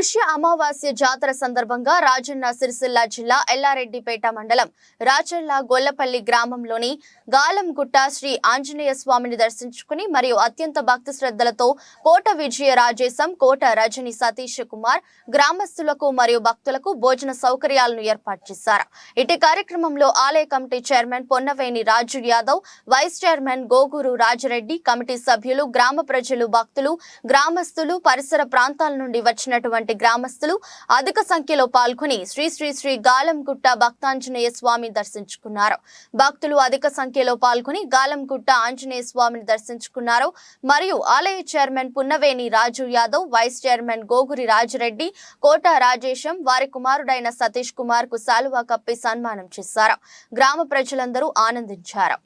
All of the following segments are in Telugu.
పుష్య అమావాస్య జాతర సందర్భంగా రాజన్న సిరిసిల్ల జిల్లా ఎల్లారెడ్డిపేట మండలం రాచర్ల గొల్లపల్లి గ్రామంలోని గాలంగుట్ట శ్రీ ఆంజనేయ స్వామిని దర్శించుకుని మరియు అత్యంత భక్తి శ్రద్ధలతో కోట విజయ రాజేశం కోట రజని సతీష్ కుమార్ గ్రామస్తులకు మరియు భక్తులకు భోజన సౌకర్యాలను ఏర్పాటు చేశారు. ఇటు కార్యక్రమంలో ఆలయ committee chairman Ponnaveni Raju Yadav vice chairman Goguru Rajareddy committee సభ్యులు గ్రామ ప్రజలు భక్తులు గ్రామస్తులు పరిసర ప్రాంతాల నుండి వచ్చినటువంటి గ్రామస్తులు అధిక సంఖ్యలో పాల్గొని శ్రీ శ్రీ శ్రీ గాలంగుట్ట భక్తాంజనేయ స్వామి దర్శించుకున్నారు భక్తులు అధిక సంఖ్యలో పాల్గొని గాలంగుట్ట ఆంజనేయ స్వామిని దర్శించుకున్నారు మరియు ఆలయ chairman Punnaveni Raju Yadav vice chairman Goguri Rajareddy Kota Rajesham వారి కుమారుడైన సతీష్ కుమార్కు సాలువా కప్పి సన్మానం చేశారు గ్రామ ప్రజలందరూ ఆనందించారు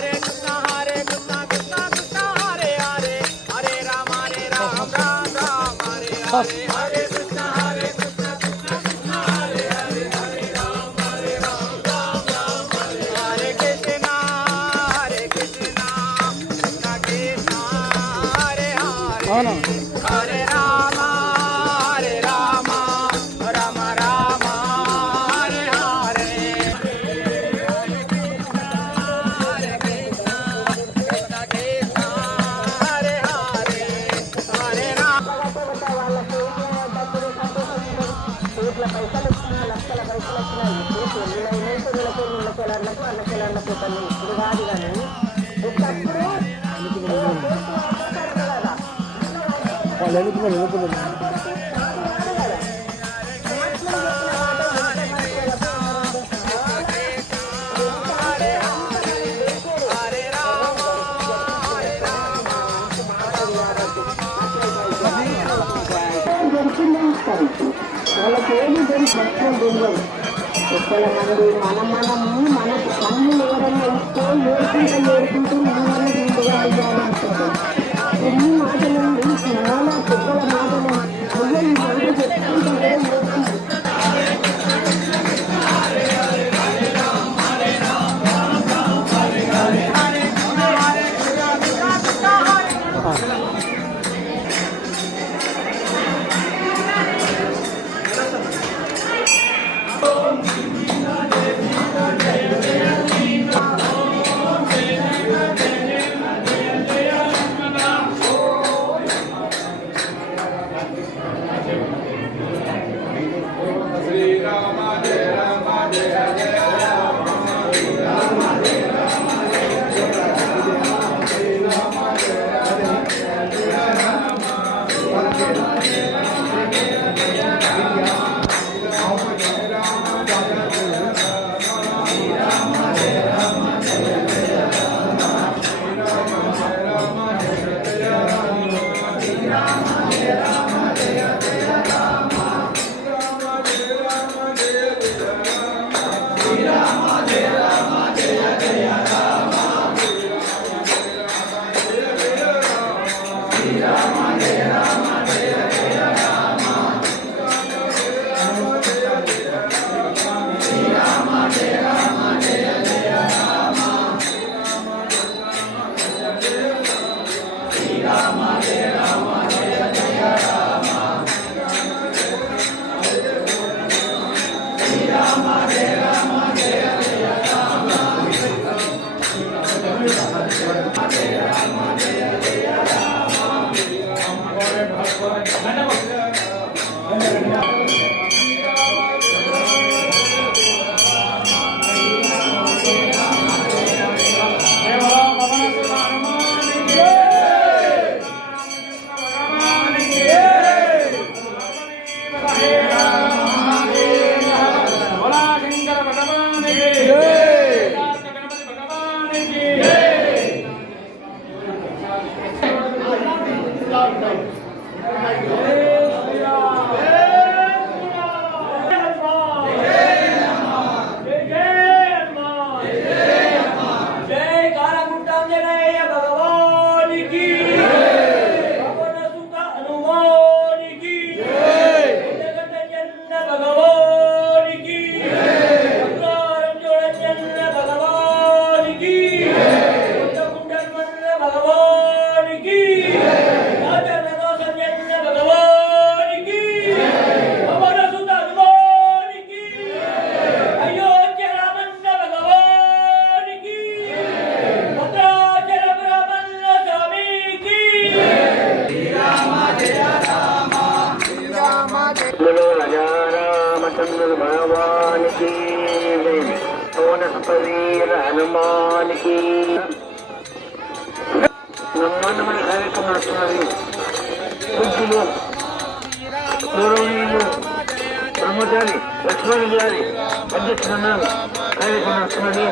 హరే హరే హరే రామ హరే రామ రామ రామ హరే హరే. హరే హరే హరే రామ కోట్ల పైసలు వచ్చినాయి లక్షల పైసలు అన్న ఇప్పుడు కాదు కానీ వాళ్ళు ఎన్నుకున్నారు ఎన్నుకున్నారు వాళ్ళకి ఏది తెలిసి భక్తులు తెలియదు ఒక్కల మంది మన మనము మనకు ఇస్తే ఇంటిగా ఎన్ని Boom. amanhecerá. భగవానికి సోనస్పవీర హనుమానికి బ్రహ్మాండమైన కార్యక్రమం నడుస్తున్నది. పూజ్యులు గౌరవనీయులు బ్రహ్మచారి లక్ష్మణ్ గారి అధ్యక్షతన కార్యక్రమం నడుస్తున్నది.